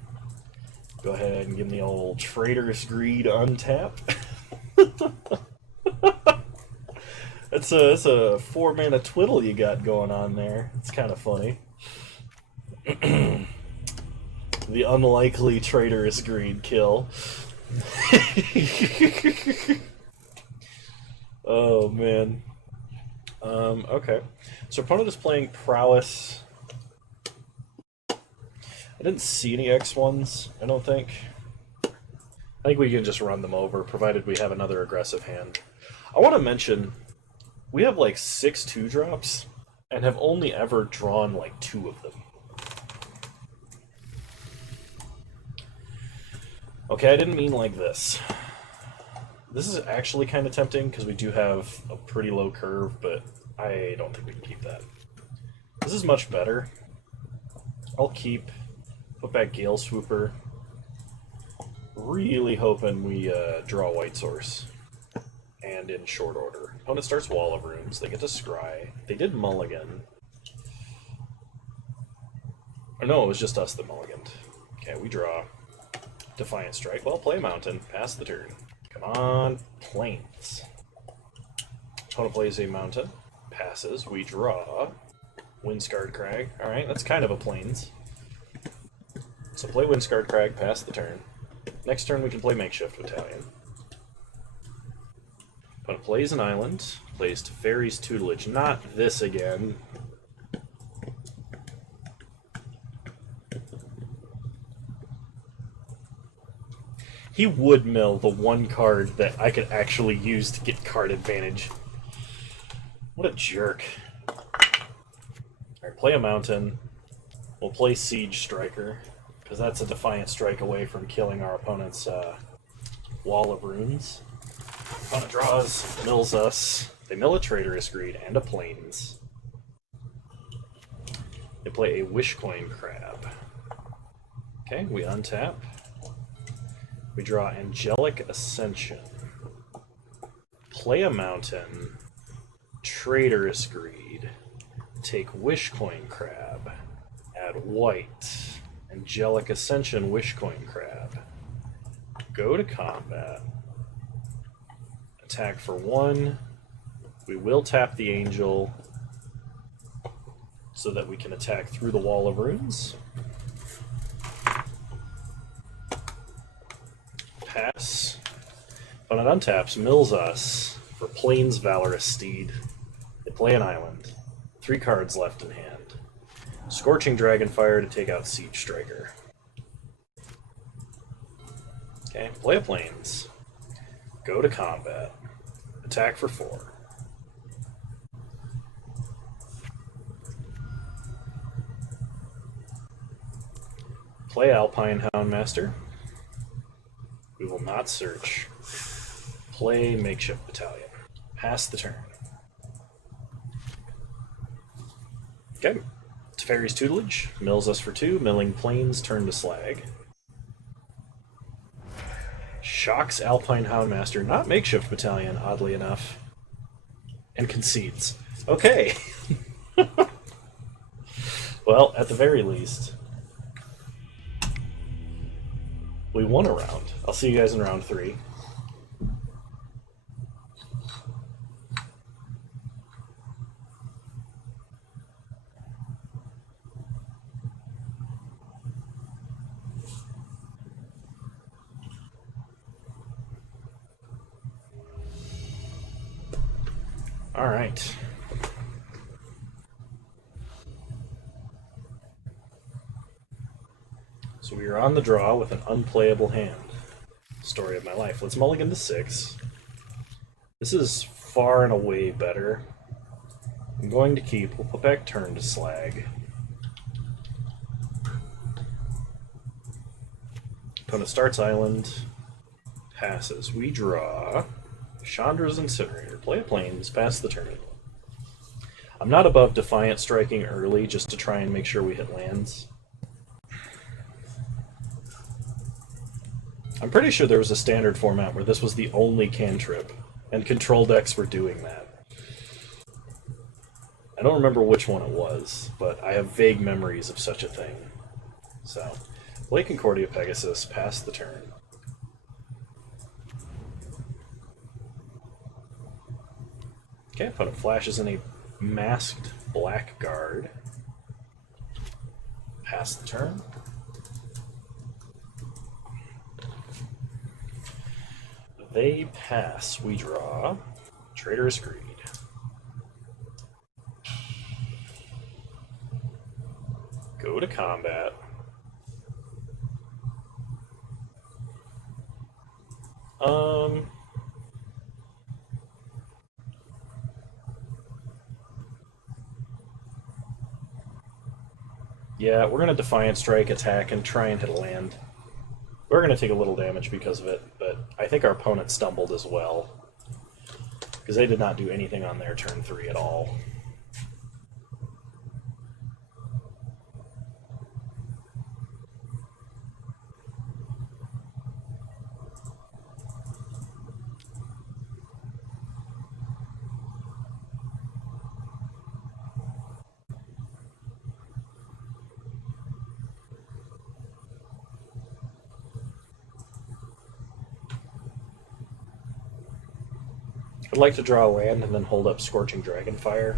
Go ahead and give me the old Traitorous Greed untap. That's a 4-mana twiddle you got going on there. It's kind of funny. The unlikely Traitorous Greed kill. Oh, man. Okay. So opponent is playing Prowess. I didn't see any X1s, I don't think. I think we can just run them over, provided we have another aggressive hand. I want to mention, we have like 6 2-drops, and have only ever drawn like 2 of them. Okay, I didn't mean like this. This is actually kind of tempting, because we do have a pretty low curve, but I don't think we can keep that. This is much better. I'll keep... Put back Gale Swooper. Really hoping we draw White Source. And in short order. Opponent starts Wall of Runes. They get to Scry. They did Mulligan. Oh no, it was just us that mulliganed. Okay, we draw. Defiant Strike. Well, play a mountain. Pass the turn. Come on, Plains. Opponent plays a mountain. Passes. We draw. Windscarred Crag. Alright, that's kind of a Plains. So play Windscarred Crag, pass the turn. Next turn we can play Makeshift Battalion. Opponent plays an island. Plays Teferi's Tutelage. Not this again. He would mill the one card that I could actually use to get card advantage. What a jerk. Alright, play a mountain. We'll play Siege Striker, because that's a Defiant Strike away from killing our opponent's Wall of Runes. Opponent draws, mills us. They mill a Traitorous Greed and a Plains. They play a Wishcoin Crab. Okay, we untap. We draw Angelic Ascension. Play a mountain. Traitorous Greed. Take Wishcoin Crab. Add white. Angelic Ascension Wishcoin Crab. Go to combat. Attack for 1. We will tap the Angel so that we can attack through the Wall of Runes. Pass. When it untaps, mills us for Plains Valorous Steed. They play an island. 3 cards left in hand. Scorching Dragonfire to take out Siege Striker. Okay, play a Plains. Go to combat. Attack for 4. Play Alpine Houndmaster. We will not search. Play Makeshift Battalion. Pass the turn. Okay. Teferi's Tutelage. Mills us for 2. Milling Plains, turn to Slag. Shocks Alpine Houndmaster, not Makeshift Battalion, oddly enough. And concedes. Okay. Well, at the very least, we won a round. I'll see you guys in round 3. All right. So we are on the draw with an unplayable hand. Story of my life. Let's mulligan to 6. This is far and away better. I'm going to keep. We'll put back turn to Slag. Opponent starts island. Passes. We draw. Chandra's Incinerator. Play a Plains. Pass the turn. I'm not above Defiant Striking early just to try and make sure we hit lands. I'm pretty sure there was a standard format where this was the only cantrip, and control decks were doing that. I don't remember which one it was, but I have vague memories of such a thing. So, play Concordia Pegasus, pass the turn. Okay, opponent flashes in a Masked Blackguard. Pass the turn. They pass. We draw. Traitorous Greed. Go to combat. Yeah, we're going to Defiant Strike, attack, and try and hit a land. We're going to take a little damage because of it, but I think our opponent stumbled as well. Because they did not do anything on their turn 3 at all. I'd like to draw a land and then hold up Scorching Dragonfire.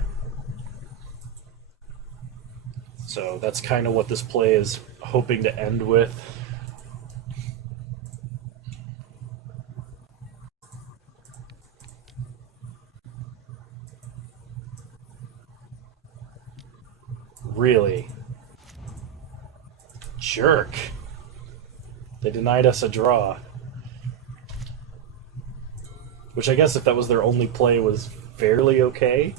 So that's kind of what this play is hoping to end with. Really? Jerk. They denied us a draw. Which I guess if that was their only play was fairly okay.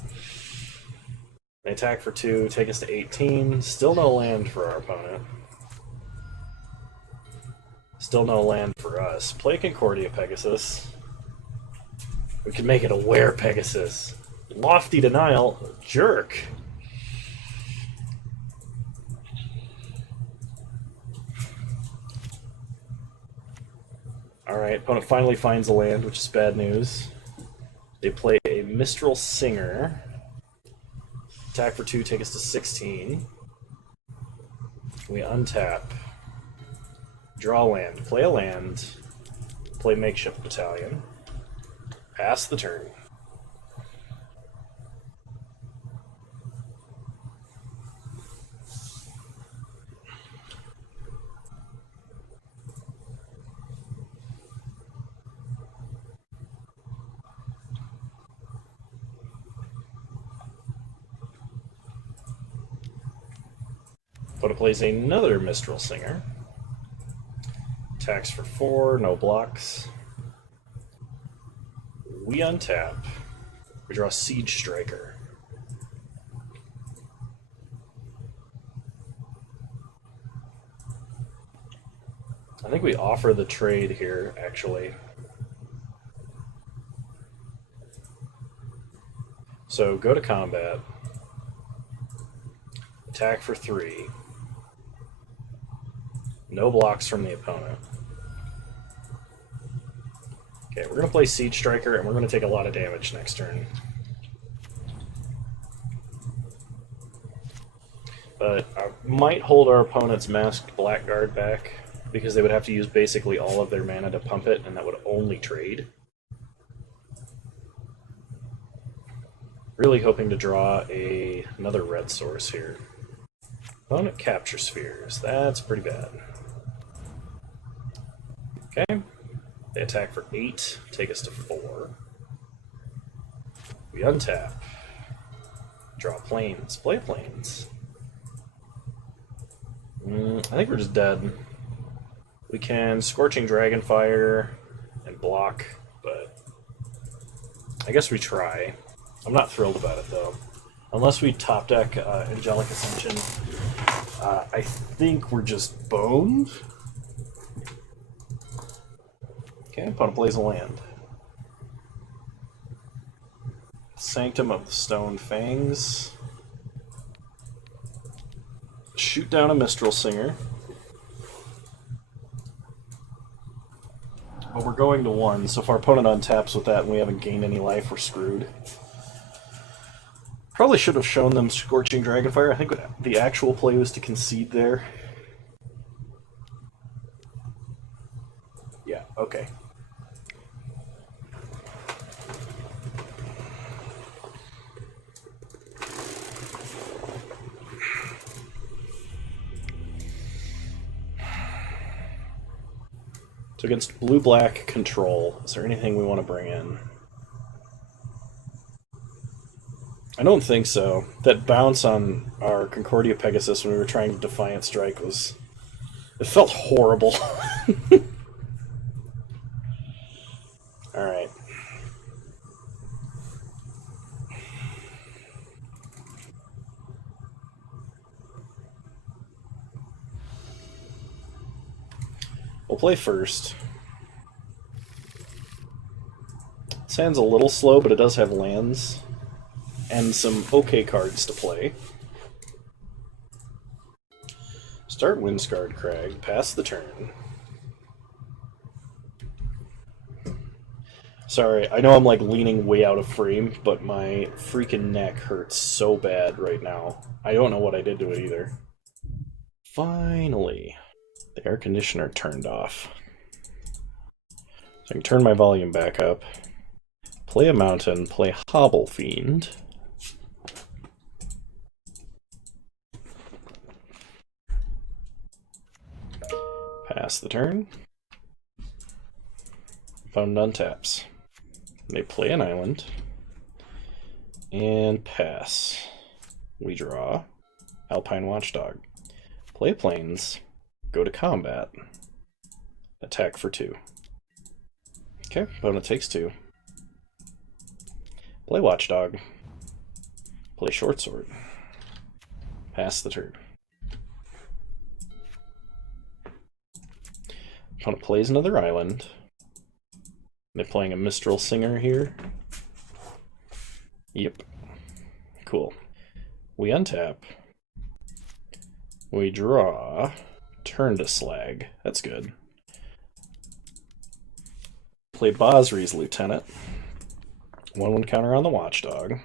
They attack for 2, take us to 18. Still no land for our opponent. Still no land for us. Play Concordia Pegasus. We can make it a Were Pegasus. Lofty Denial. Jerk. Alright, opponent finally finds a land, which is bad news. They play a Mistral Singer. Attack for 2, take us to 16. We untap. Draw land. Play a land. Play Makeshift Battalion. Pass the turn. Opponent plays another Mistral Singer. Attacks for 4, no blocks. We untap. We draw Siege Striker. I think we offer the trade here, actually. So go to combat. Attack for 3. No blocks from the opponent. Okay, we're going to play Siege Striker, and we're going to take a lot of damage next turn. But I might hold our opponent's Masked Blackguard back, because they would have to use basically all of their mana to pump it, and that would only trade. Really hoping to draw another red source here. Opponent Capture Spheres. That's pretty bad. Okay. They attack for 8, take us to 4. We untap. Draw planes. Play planes. I think we're just dead. We can Scorching Dragonfire and block, but I guess we try. I'm not thrilled about it, though. Unless we top deck Angelic Ascension, I think we're just boned. Okay, opponent plays a land. Sanctum of the Stone Fangs. Shoot down a Mistral Singer. But we're going to 1, so if our opponent untaps with that and we haven't gained any life, we're screwed. Probably should have shown them Scorching Dragonfire. I think the actual play was to concede there. Yeah, okay. So against blue-black control, is there anything we want to bring in? I don't think so. That bounce on our Concordia Pegasus when we were trying to Defiant Strike was... It felt horrible. Alright. We'll play first. This hand's a little slow, but it does have lands. And some okay cards to play. Start Windscarred Crag, pass the turn. Sorry, I know I'm like leaning way out of frame, but my freaking neck hurts so bad right now. I don't know what I did to it either. Finally, the air conditioner turned off. So I can turn my volume back up. Play a mountain, play Hobble Fiend. Pass the turn. Opponent untaps. They play an island. And pass. We draw. Alpine Watchdog. Play plains. Go to combat. Attack for 2. Okay, opponent takes 2. Play Watchdog. Play Short Sword. Pass the turn. Opponent plays another island. They're playing a Mistral Singer here. Yep. Cool. We untap. We draw. Turn to Slag. That's good. Play Basri's Lieutenant. 1/1 counter on the Watchdog.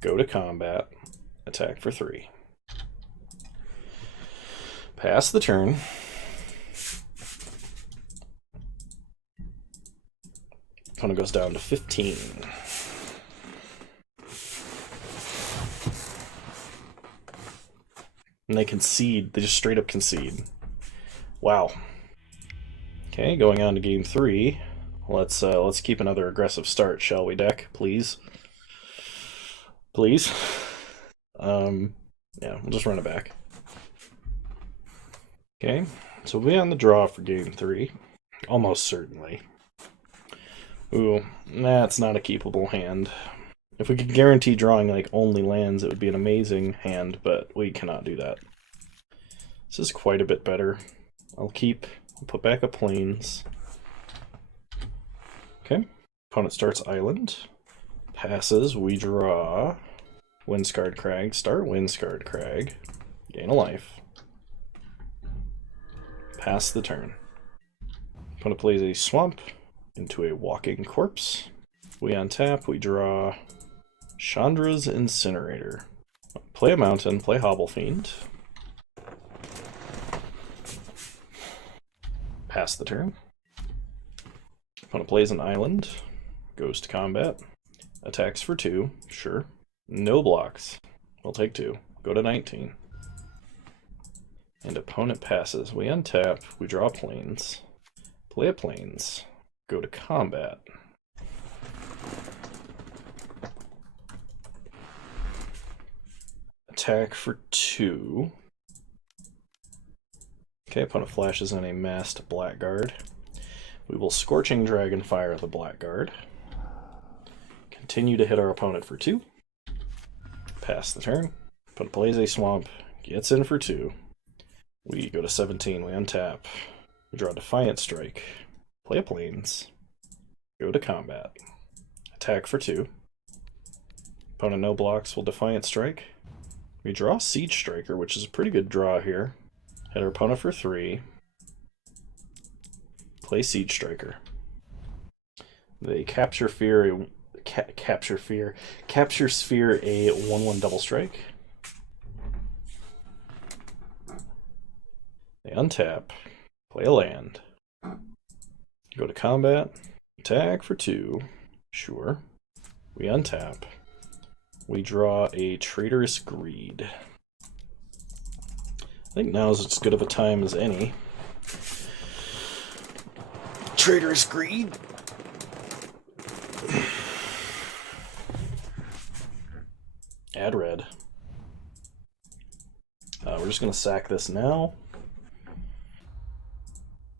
Go to combat. Attack for 3. Pass the turn. Opponent goes down to 15. And they concede. They just straight up concede. Wow. Okay, going on to game 3. Let's keep another aggressive start, shall we, deck? Please. Please. Yeah, we'll just run it back. Okay, so we'll be on the draw for game 3. Almost certainly. Ooh, that's not a keepable hand. If we could guarantee drawing like only lands, it would be an amazing hand, but we cannot do that. This is quite a bit better. I'll put back a plains. Okay, opponent starts island. Passes, we draw. Windscarred Crag, start Windscarred Crag. Gain a life. Pass the turn. Opponent plays a swamp into a walking corpse. We untap, we draw Chandra's Incinerator. Play a mountain, play Hobble Fiend. Pass the turn. Opponent plays an island, goes to combat, attacks for 2, sure. No blocks. We'll take 2. Go to 19. And opponent passes. We untap, we draw plains. Play a plains. Go to combat. Attack for 2. Okay, opponent flashes in a masked Blackguard. We will Scorching Dragonfire the Blackguard. Continue to hit our opponent for 2. Pass the turn. Opponent plays a swamp, gets in for 2. We go to 17, we untap. We draw Defiant Strike. Play a plains. Go to combat. Attack for 2. Opponent no blocks will Defiant Strike. We draw Siege Striker, which is a pretty good draw here. Hit our opponent for 3. Play Siege Striker. They capture Sphere a 1/1 double strike. They untap, play a land, go to combat, attack for 2, sure. We untap, we draw a Traitorous Greed. I think now's as good of a time as any. Traitorous Greed. Add red. We're just going to sack this now.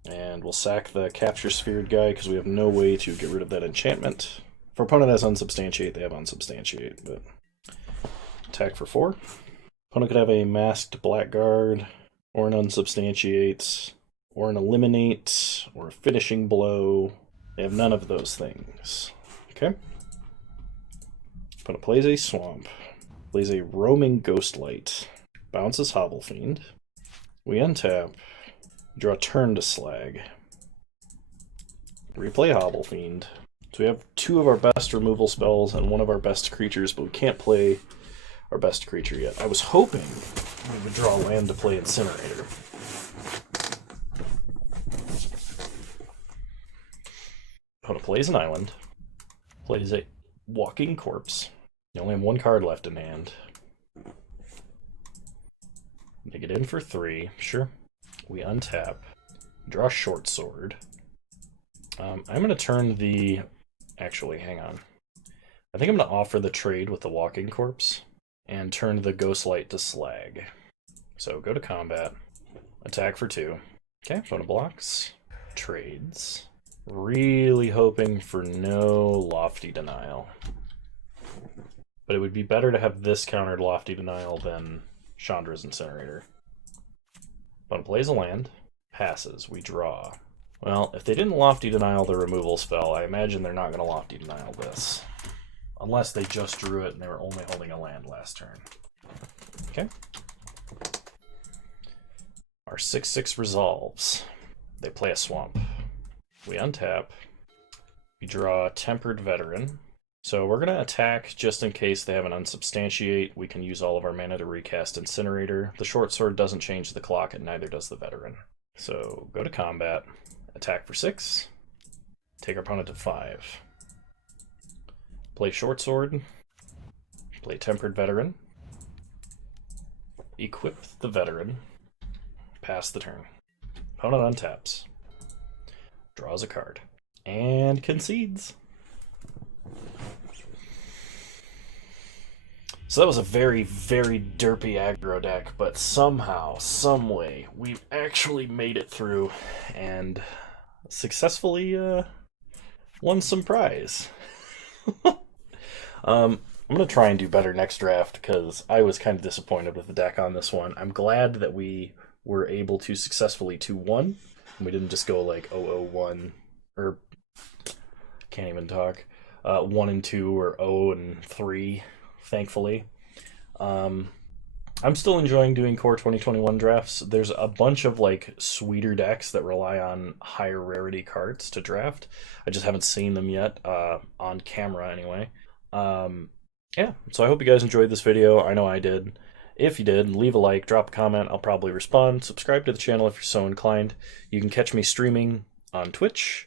And we'll sack the Capture Sphered guy because we have no way to get rid of that enchantment. If our opponent has Unsubstantiate, they have Unsubstantiate. But attack for 4. Opponent could have a Masked Blackguard, or an Unsubstantiate, or an Eliminate, or a Finishing Blow. They have none of those things. Okay? Opponent plays a Swamp. Plays a Roaming Ghostlight. Bounces Hobble Fiend. We untap. Draw Turn to Slag. Replay Hobble Fiend. So we have 2 of our best removal spells and 1 of our best creatures, but we can't play our best creature yet. I was hoping we would draw land to play Incinerator. Opponent plays an island. Plays a walking corpse. You only have one card left in hand. Make it in for 3. Sure. We untap. Draw short sword. I'm going to turn the... Actually, hang on. I think I'm going to offer the trade with the walking corpse and turn the ghost light to slag. So go to combat. Attack for 2. Okay, opponent blocks. Trades. Really hoping for no Lofty Denial. But it would be better to have this countered Lofty Denial than Chandra's Incinerator. Opponent plays a land. Passes. We draw. Well, if they didn't Lofty Denial the removal spell, I imagine they're not going to Lofty Denial this. Unless they just drew it and they were only holding a land last turn. Okay. Our 6/6 resolves. They play a swamp. We untap. We draw a Tempered Veteran. So we're going to attack just in case they have an Unsubstantiate. We can use all of our mana to recast Incinerator. The short sword doesn't change the clock, and neither does the Veteran. So go to combat. Attack for 6. Take our opponent to 5. Play short sword. Play Tempered Veteran. Equip the Veteran. Pass the turn. Opponent untaps. Draws a card. And concedes. So that was a very, very derpy aggro deck, but somehow, someway, we've actually made it through and successfully won some prize. I'm going to try and do better next draft because I was kind of disappointed with the deck on this one. I'm glad that we were able to successfully 2-1. We didn't just go like 0-0-1, or can't even talk, 1-2 or 0-3, thankfully. I'm still enjoying doing Core 2021 drafts. There's a bunch of like sweeter decks that rely on higher rarity cards to draft. I just haven't seen them yet, on camera anyway. Yeah, so I hope you guys enjoyed this video. I know I did. If you did, leave a like, drop a comment, I'll probably respond. Subscribe to the channel if you're so inclined. You can catch me streaming on Twitch.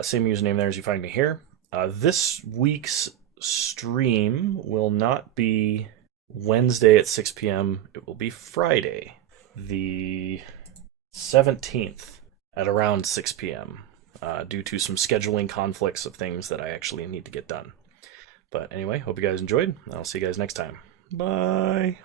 Same username there as you find me here. This week's stream will not be Wednesday at 6 p.m. It will be Friday, the 17th at around 6 p.m. Due to some scheduling conflicts of things that I actually need to get done. But anyway, hope you guys enjoyed. I'll see you guys next time. Bye!